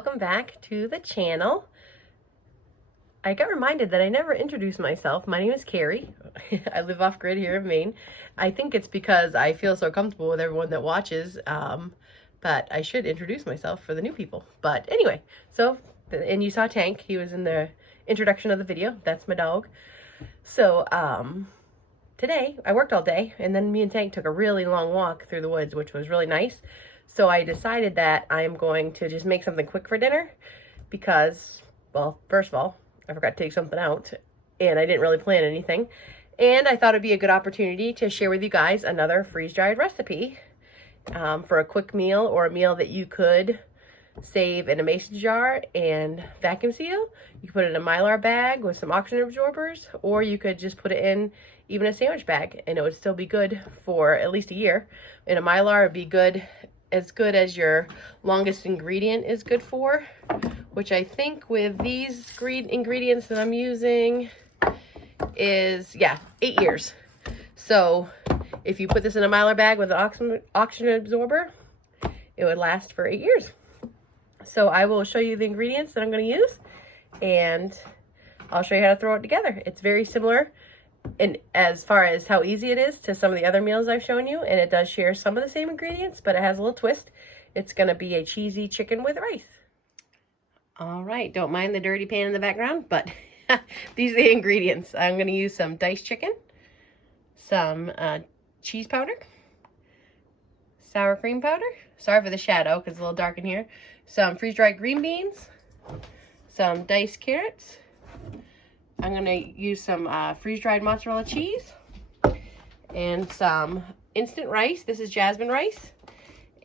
welcome back to the channel. I got reminded that I never introduced myself. My name is Carrie. I live off grid here in Maine. I think it's because I feel so comfortable with everyone that watches, but I should introduce myself for the new people. But anyway, and you saw Tank. He was in the introduction of the video. That's my dog. So today I worked all day, and then me and Tank took a really long walk through the woods, which was really nice. So I decided that I'm going to just make something quick for dinner because, well, first of all, I forgot to take something out and I didn't really plan anything. And I thought it'd be a good opportunity to share with you guys another freeze-dried recipe for a quick meal, or a meal that you could save in a mason jar and vacuum seal. You could put it in a mylar bag with some oxygen absorbers, or you could just put it in even a sandwich bag and it would still be good for at least a year. In a mylar, it'd be good as your longest ingredient is good for, which I think with these ingredients that I'm using is, 8 years. So if you put this in a mylar bag with an oxygen absorber, it would last for 8 years. So I will show you the ingredients that I'm going to use, and I'll show you how to throw it together. It's very similar in as far as how easy it is to some of the other meals I've shown you, and it does share some of the same ingredients, but it has a little twist. It's going to be a cheesy chicken with rice. All right, don't mind the dirty pan in the background, but these are the ingredients. I'm going to use some diced chicken, some cheese powder, sour cream powder, sorry for the shadow because it's a little dark in here, some freeze-dried green beans, some diced carrots. I'm going to use some freeze-dried mozzarella cheese and some instant rice. This is jasmine rice.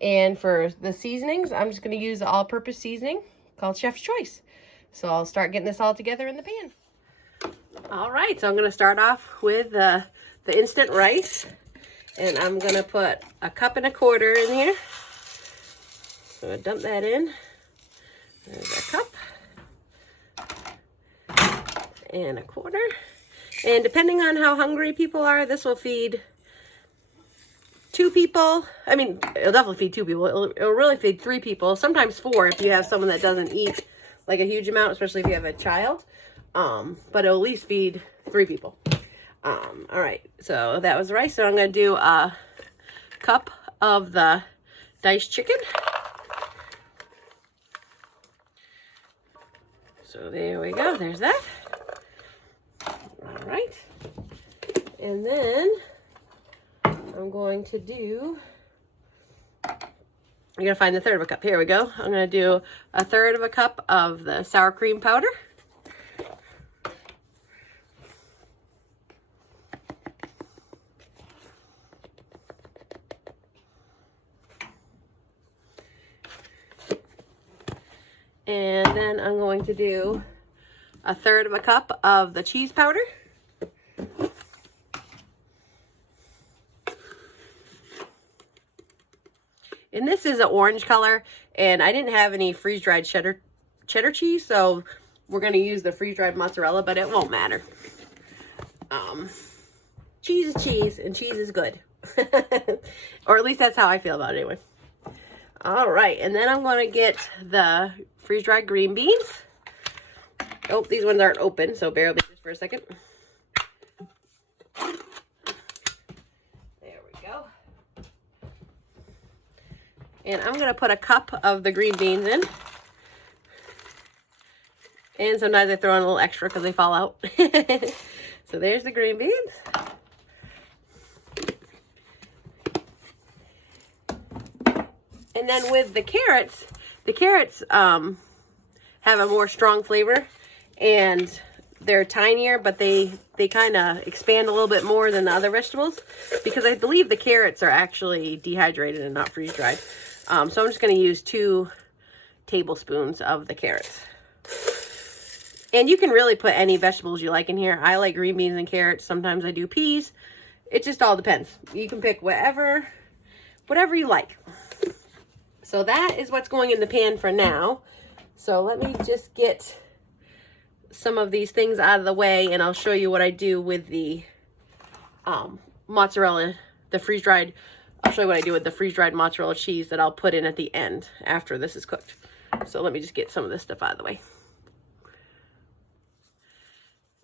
And for the seasonings, I'm just going to use the all-purpose seasoning called Chef's Choice. So I'll start getting this all together in the pan. All right, so I'm going to start off with the instant rice. And I'm going to put 1.25 cups in here. So I'm going to dump that in. There's a cup. And 1/4. And depending on how hungry people are, this will feed 2 people. I mean, it'll definitely feed 2 people. It'll really feed 3 people, sometimes 4 if you have someone that doesn't eat like a huge amount, especially if you have a child. But it'll at least feed 3 people. All right, so that was the rice. So I'm going to do a cup of the diced chicken. So there we go. There's that. All right. And then I'm going to do, I'm going to find the 1/3 cup. Here we go. I'm going to do 1/3 cup of the sour cream powder. And then I'm going to do 1/3 cup of the cheese powder. And this is an orange color, and I didn't have any freeze-dried cheddar cheese, so we're going to use the freeze-dried mozzarella, but it won't matter. Cheese is cheese, and cheese is good. Or at least that's how I feel about it anyway. All right, and then I'm going to get the freeze-dried green beans. Oh, these ones aren't open, so bear with me just for a second. There we go. And I'm going to put 1 cup of the green beans in. And sometimes I throw in a little extra because they fall out. So there's the green beans. And then with the carrots have a more strong flavor, and they're tinier, but they kind of expand a little bit more than the other vegetables, because I believe the carrots are actually dehydrated and not freeze-dried. So I'm just going to use 2 tablespoons of the carrots. And you can really put any vegetables you like in here. I like green beans and carrots. Sometimes I do peas. It just all depends. You can pick whatever you like. So that is what's going in the pan for now. So let me just get some of these things out of the way, and I'll show you what I do with the mozzarella, the freeze-dried. I'll show you what I do with the freeze-dried mozzarella cheese that I'll put in at the end after this is cooked. So let me just get some of this stuff out of the way.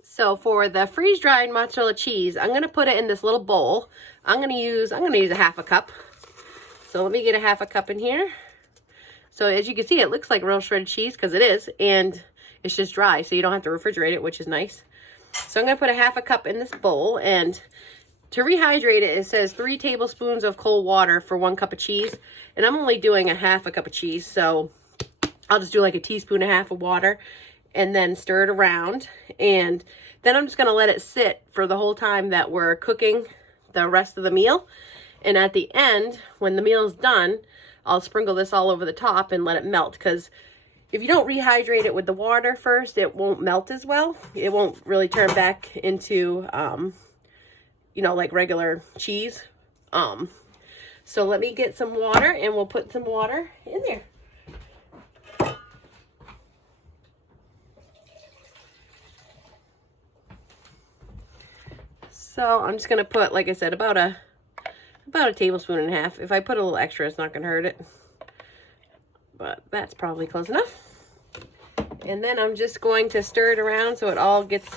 So for the freeze-dried mozzarella cheese, I'm gonna put it in this little bowl. I'm gonna use a half a cup. So let me get a half a cup in here. So as you can see, it looks like real shredded cheese because it is, and it's just dry, so you don't have to refrigerate it, which is nice. So I'm gonna put a half a cup in this bowl, and to rehydrate it, it says 3 tablespoons of cold water for 1 cup of cheese, and I'm only doing a half a cup of cheese, so I'll just do like a teaspoon and a half of water, and then stir it around, and then I'm just gonna let it sit for the whole time that we're cooking the rest of the meal. And at the end, when the meal's done, I'll sprinkle this all over the top and let it melt, because if you don't rehydrate it with the water first, it won't melt as well. It won't really turn back into, you know, like regular cheese. So let me get some water, and we'll put some water in there. So I'm just gonna put, like I said, about a tablespoon and a half. If I put a little extra, it's not gonna hurt it. But that's probably close enough. And then I'm just going to stir it around so it all gets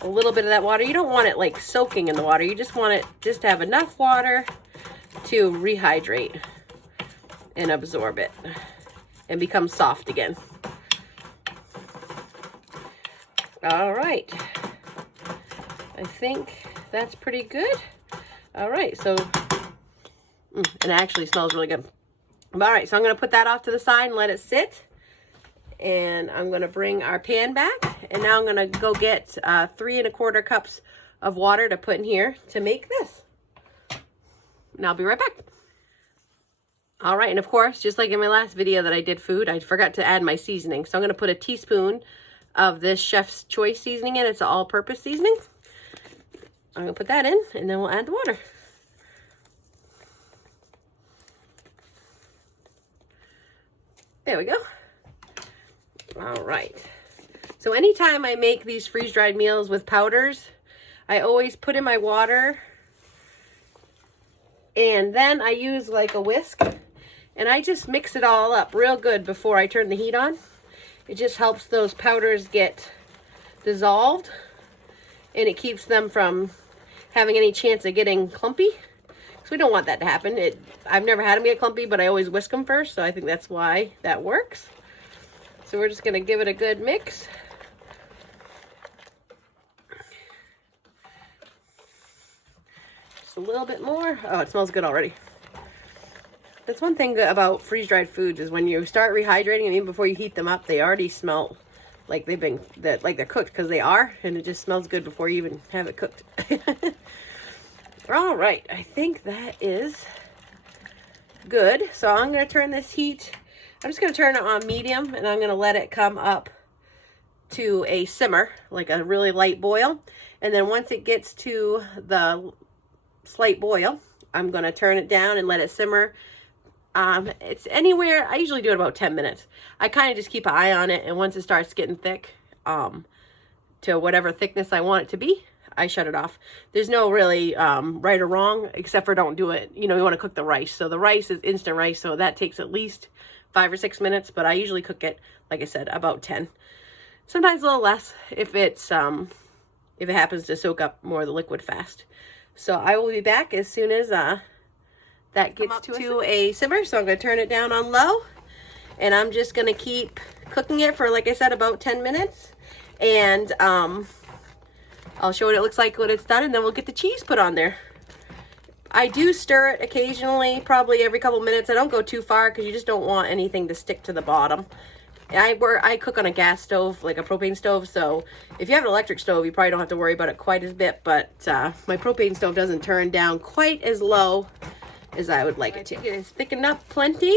a little bit of that water. You don't want it like soaking in the water. You just want it just to have enough water to rehydrate and absorb it and become soft again. All right. I think that's pretty good. All right, so, and it actually smells really good. All right, so I'm gonna put that off to the side and let it sit. And I'm gonna bring our pan back. And now I'm gonna go get 3 1/4 cups of water to put in here to make this. And I'll be right back. All right, and of course, just like in my last video that I did food, I forgot to add my seasoning. So I'm gonna put a teaspoon of this Chef's Choice seasoning in. It's an all-purpose seasoning. I'm gonna put that in, and then we'll add the water. There we go. All right. So anytime I make these freeze-dried meals with powders, I always put in my water, and then I use like a whisk, and I just mix it all up real good before I turn the heat on. It just helps those powders get dissolved, and it keeps them from having any chance of getting clumpy. So we don't want that to happen. I've never had them get clumpy, but I always whisk them first, so I think that's why that works. So we're just gonna give it a good mix. Just a little bit more. Oh, it smells good already. That's one thing about freeze-dried foods is when you start rehydrating them, even before you heat them up, they already smell like they're cooked, because they are, and it just smells good before you even have it cooked. All right, I think that is good. So I'm going to turn this heat, I'm just going to turn it on medium, and I'm going to let it come up to a simmer, like a really light boil. And then once it gets to the slight boil, I'm going to turn it down and let it simmer. It's anywhere, I usually do it about 10 minutes. I kind of just keep an eye on it, and once it starts getting thick, to whatever thickness I want it to be, I shut it off. There's no really right or wrong, except for don't do it, you know, you want to cook the rice. So the rice is instant rice, so that takes at least 5 or 6 minutes, but I usually cook it, like I said, about 10. Sometimes a little less if it's if it happens to soak up more of the liquid fast. So I will be back as soon as that gets to a simmer. So I'm going to turn it down on low, and I'm just going to keep cooking it for, like I said, about 10 minutes. And I'll show what it looks like when it's done, and then we'll get the cheese put on there. I do stir it occasionally, probably every couple minutes. I don't go too far because you just don't want anything to stick to the bottom. I cook on a gas stove, like a propane stove, so if you have an electric stove, you probably don't have to worry about it quite as bit, but my propane stove doesn't turn down quite as low as I would like it to. It is thickened up plenty,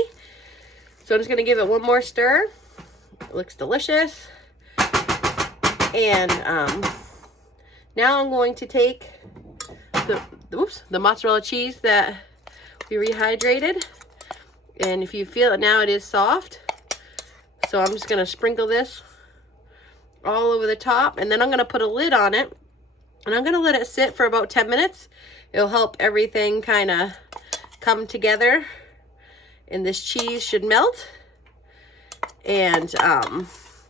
so I'm just going to give it one more stir. It looks delicious. And now I'm going to take the mozzarella cheese that we rehydrated, and if you feel it now, it is soft. So I'm just going to sprinkle this all over the top, and then I'm going to put a lid on it, and I'm going to let it sit for about 10 minutes. It'll help everything kind of come together, and this cheese should melt. And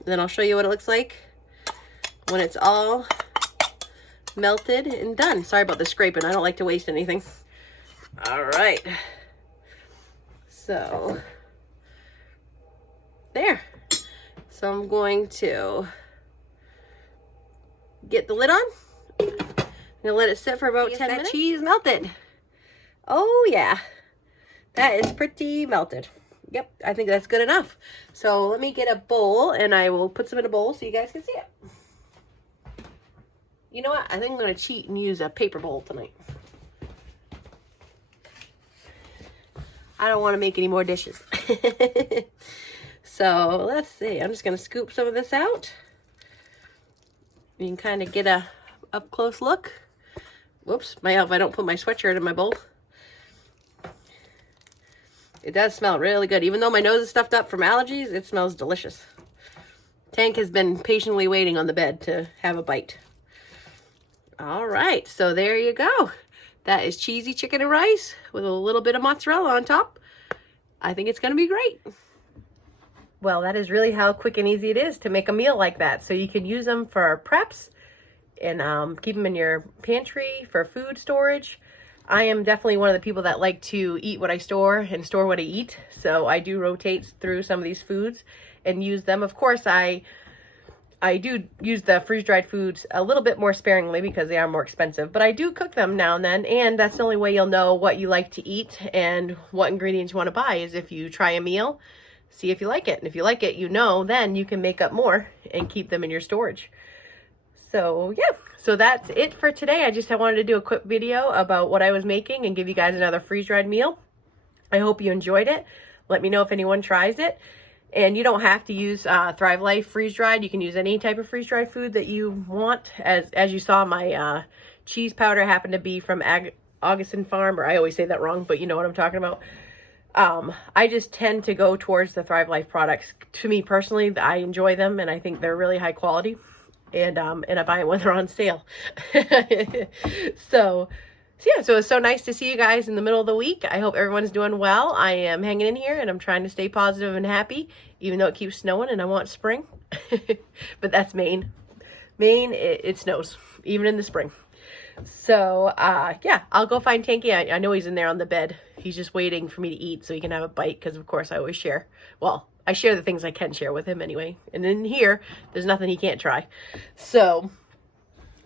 then I'll show you what it looks like when it's all melted and done. Sorry about the scraping. I don't like to waste anything. All right. So there. So I'm going to get the lid on. I'm gonna let it sit for about 10 minutes. Cheese melted. Oh yeah, that is pretty melted. Yep, I think that's good enough. So let me get a bowl and I will put some in a bowl so you guys can see it. You know what? I think I'm gonna cheat and use a paper bowl tonight. I don't want to make any more dishes. So let's see. I'm just gonna scoop some of this out. You can kind of get a up close look. Whoops, I hope I don't put my sweatshirt in my bowl. It does smell really good. Even though my nose is stuffed up from allergies, it smells delicious. Tank has been patiently waiting on the bed to have a bite. All right, so there you go. That is cheesy chicken and rice with a little bit of mozzarella on top. I think it's gonna be great. Well, that is really how quick and easy it is to make a meal like that. So you can use them for preps and keep them in your pantry for food storage. I am definitely one of the people that like to eat what I store and store what I eat. So I do rotate through some of these foods and use them. Of course, I do use the freeze-dried foods a little bit more sparingly because they are more expensive, but I do cook them now and then, and that's the only way you'll know what you like to eat and what ingredients you want to buy is if you try a meal, see if you like it. And if you like it, you know, then you can make up more and keep them in your storage. So yeah, so that's it for today. I wanted to do a quick video about what I was making and give you guys another freeze-dried meal. I hope you enjoyed it. Let me know if anyone tries it. And you don't have to use Thrive Life freeze-dried. You can use any type of freeze-dried food that you want. As you saw, my cheese powder happened to be from Augustin Farm, or I always say that wrong, but you know what I'm talking about. I just tend to go towards the Thrive Life products. To me personally, I enjoy them and I think they're really high quality. And I buy it when they're on sale. So yeah, so it's so nice to see you guys in the middle of the week. I hope everyone's doing well. I am hanging in here and I'm trying to stay positive and happy, even though it keeps snowing and I want spring. But that's Maine. Maine, it snows, even in the spring. So yeah, I'll go find Tanky. I know he's in there on the bed. He's just waiting for me to eat so he can have a bite because, of course, I always share. Well, I share the things I can share with him anyway. And in here, there's nothing he can't try. So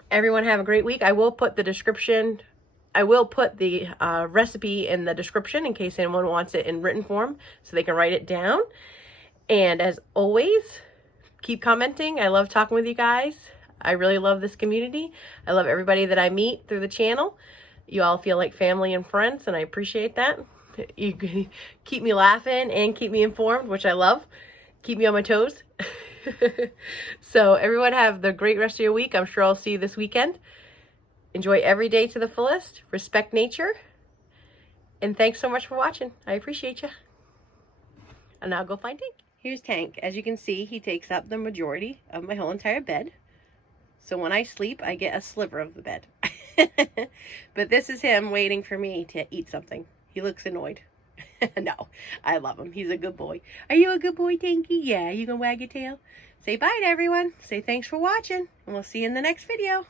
everyone have a great week. I will put the recipe in the description in case anyone wants it in written form so they can write it down. And as always, keep commenting. I love talking with you guys. I really love this community. I love everybody that I meet through the channel. You all feel like family and friends, and I appreciate that. You keep me laughing and keep me informed, which I love. Keep me on my toes. So everyone have the great rest of your week. I'm sure I'll see you this weekend. Enjoy every day to the fullest. Respect nature. And thanks so much for watching. I appreciate you. And now go find Tank. Here's Tank. As you can see, he takes up the majority of my whole entire bed. So when I sleep, I get a sliver of the bed. But this is him waiting for me to eat something. He looks annoyed. No, I love him. He's a good boy. Are you a good boy, Tanky? Yeah, you gonna wag your tail? Say bye to everyone. Say thanks for watching, and we'll see you in the next video.